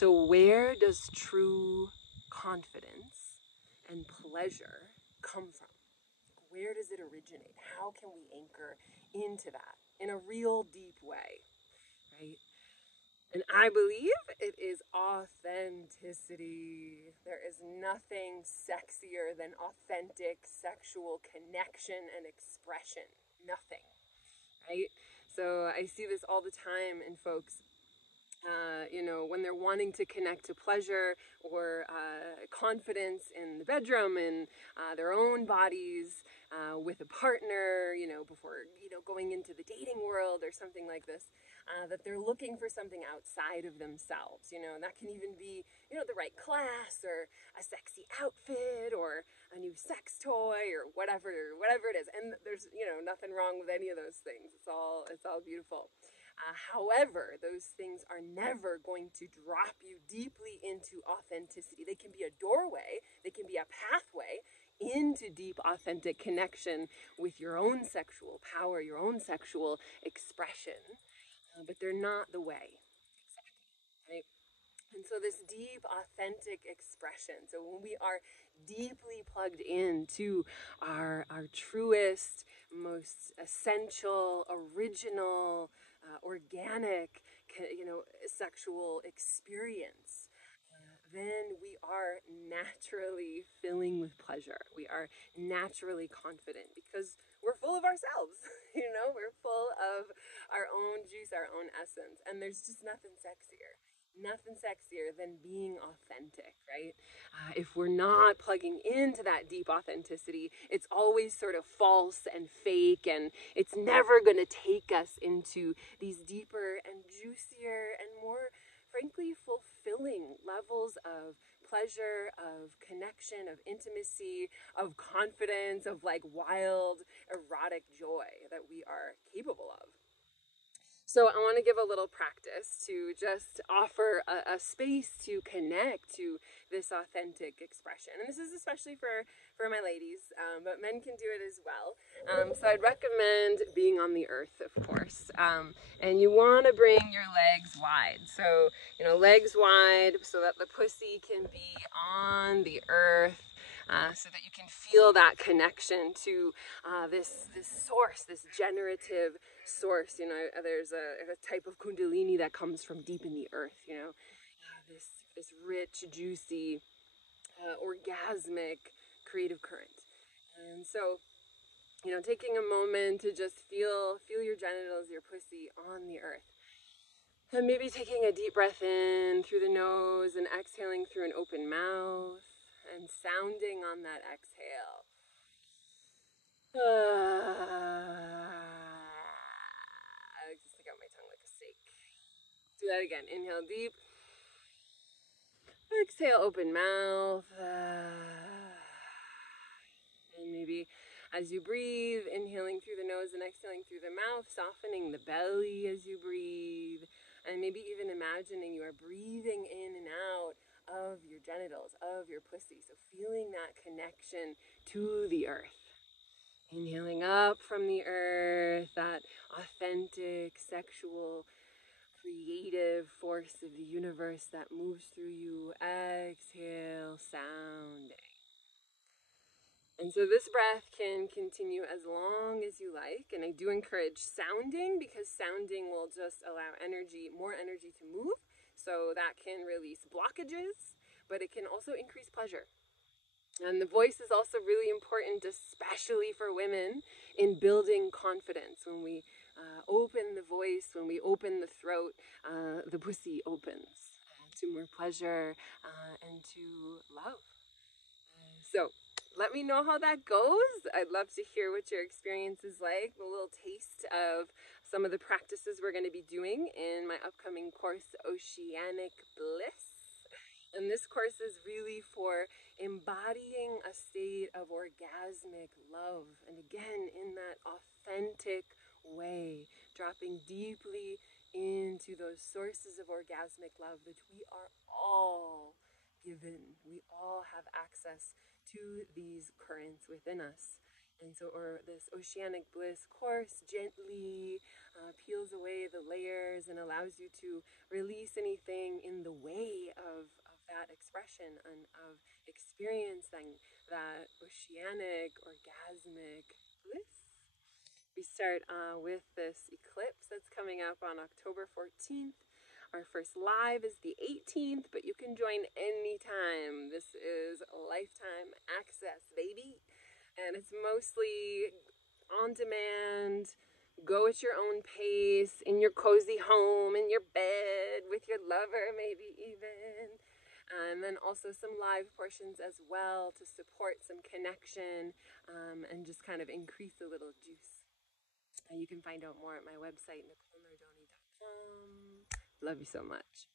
So where does true confidence and pleasure come from? Where does it originate? How can we anchor into that in a real deep way, right? And I believe it is authenticity. There is nothing sexier than authentic sexual connection and expression. Nothing, right? So I see this all the time in folks, when they're wanting to connect to pleasure or confidence in the bedroom, in their own bodies, with a partner, before, going into the dating world or something like this, that they're looking for something outside of themselves, and that can even be, the right class or a sexy outfit or a new sex toy or whatever it is. And there's, nothing wrong with any of those things. It's all beautiful. However, those things are never going to drop you deeply into authenticity. They can be a doorway, they can be a pathway into deep, authentic connection with your own sexual power, your own sexual expression, but they're not the way. Exactly. Right? And so this deep, authentic expression, so when we are deeply plugged into our truest, most essential, original, organic, sexual experience, then we are naturally filling with pleasure. We are naturally confident because we're full of ourselves. We're full of our own juice, our own essence. And there's just nothing sexier. Nothing sexier than being authentic, right? If we're not plugging into that deep authenticity, it's always sort of false and fake, and it's never going to take us into these deeper and juicier and more, frankly, fulfilling levels of pleasure, of connection, of intimacy, of confidence, of like wild, erotic joy that we are capable of. So I want to give a little practice to just offer a space to connect to this authentic expression. And this is especially for my ladies, but men can do it as well. So I'd recommend being on the earth, of course. And you want to bring your legs wide. So, legs wide so that the pussy can be on the earth. So that you can feel that connection to this source, this generative source. There's a type of kundalini that comes from deep in the earth. This rich, juicy, orgasmic, creative current. And so, taking a moment to just feel your genitals, your pussy on the earth. And maybe taking a deep breath in through the nose and exhaling through an open mouth. And sounding on that exhale. I just stick out my tongue like a snake. Do that again. Inhale deep. Exhale, open mouth. And maybe as you breathe, inhaling through the nose and exhaling through the mouth, softening the belly as you breathe. And maybe even imagining you are breathing in and out of your genitals, of your pussy. So feeling that connection to the earth. Inhaling up from the earth, that authentic, sexual, creative force of the universe that moves through you. Exhale, sounding. And so this breath can continue as long as you like. And I do encourage sounding because sounding will just allow more energy to move. So that can release blockages, but it can also increase pleasure. And the voice is also really important, especially for women, in building confidence. When we open the voice, when we open the throat, the pussy opens to more pleasure and to love. So let me know how that goes. I'd love to hear what your experience is like, a little taste of some of the practices we're going to be doing in my upcoming course, Oceanic Bliss. And this course is really for embodying a state of orgasmic love. And again, in that authentic way, dropping deeply into those sources of orgasmic love that we are all given. We all have access to these currents within us. And so, this Oceanic Bliss course gently peels away the layers and allows you to release anything in the way expression and of experiencing that oceanic, orgasmic bliss. We start with this eclipse that's coming up on October 14th. Our first live is the 18th, but you can join anytime. This is lifetime access, baby. And it's mostly on demand. Go at your own pace, in your cozy home, in your bed, with your lover, maybe even. And then also some live portions as well to support some connection and just kind of increase a little juice. You can find out more at my website, NicoleNardoni.com. Love you so much.